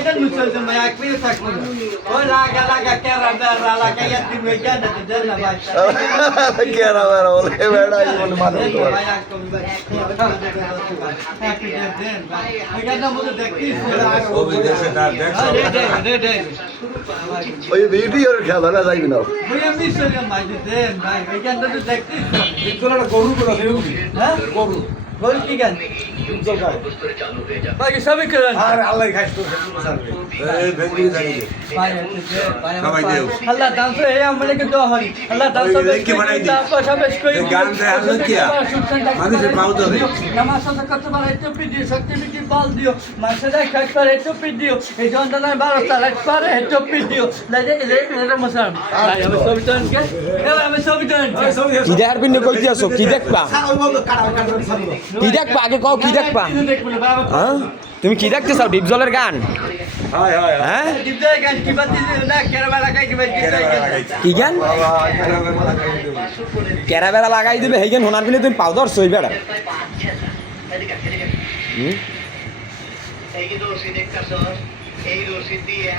এটা নুচলতে ভাই এক মিনিট থাকবো না ওই লাগা লাগা কেরা বেরা লাগা ইয়াতি মে জানা তো দেন না ভাই কেরা বেরা বলে বেড়া এই বলে মানুষ তোমার ভাই আর কম ভাই এক মিনিট দেন ভাই এটা মধ্যে দেখতিস ও বিদেশে তার দেখছো দে ওই ভিডিওর খেলা না যাইবি না ভাই আমি সরিয়া মাই দেন ভাই এটা তো দেখতিস বিদ্যুৎ গরু করে দেউছি হ্যাঁ গরু বল কি গান বিদ্যুৎ গায় ভাই সবই করেন আর আল্লাহ খাইছ তো এই ভেঙ্গি জানি দে সবাই দেও আল্লাহ দান তো এই আমলে কে দোয়া হয় আল্লাহ দান তো কি বানাই দি গান রে আল্লাহ কিয়া মানুষের পাও তো নামাজ সাথে করতে পারে একটু পিডিও শক্তি মিটি বল দিও মাসের খাট করে একটু পিডিও এই যন্ত্রণায় 12 তালাক পারে একটু পিডিও লাগে এটা মশাম ভাই আমি সবই তো কে এবার আমি সবই তো কি দেখার পিন্ডে কইতে আসো কি দেখবা কি দেখবা আগে কও কি দেখবা হ্যাঁ তুমি কি দেখতে চাও ডিপজলের গান হায় হায় হ্যাঁ দিতে গান কি বাতি না কেরাবা লাগাই দিবে কি গান কেরাবেলা লাগাই দিবে সেই গান শোনার পিনে তুমি পাও ধরছো এই বেড়া এই রশি দেখতেছ এই রশি দিয়ে